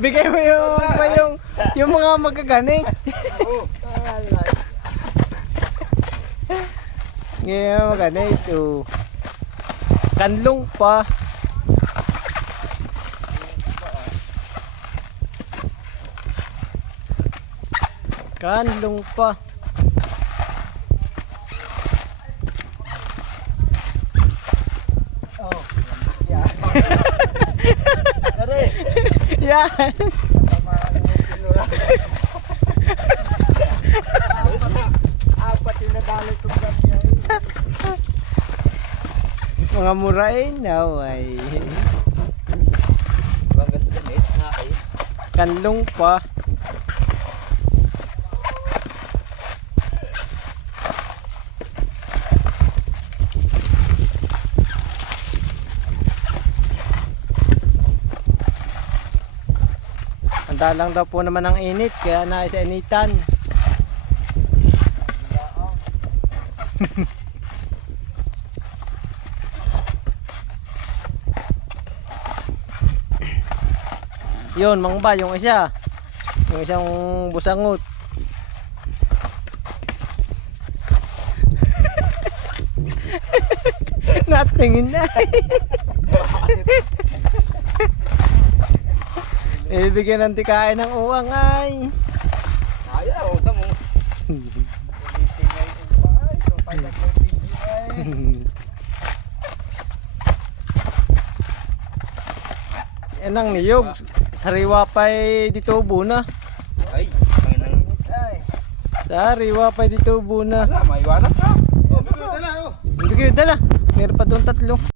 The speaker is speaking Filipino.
Bigay mo yung mga magaganit. Ngayon magaganit. Oh. Kanlong pa. Kanlong pa. Oh. Yeah. Are. Yan. Apat yung nadali kong niya. Mga murain na way. Bangga sa damit, nga kayo. Kanlong pa. Handa lang daw po naman ang init kaya naisa initan. Yun, mangba yung isa. Yung isang busangot. Natingin na. Ibigyan ng tikain ng uwang ay. Ayaw, tamo. Ulitin nga yung umpay. So, payag ng video ay. Yan ang niyog. Hariwa pa'y ditubo na. Ay, panginang init ay. Sa hariwa pa'y ditubo na. Wala, maiwanan ka. Oh, bigyan dala oh. Hindi kayo dala. Meron pa doon 3.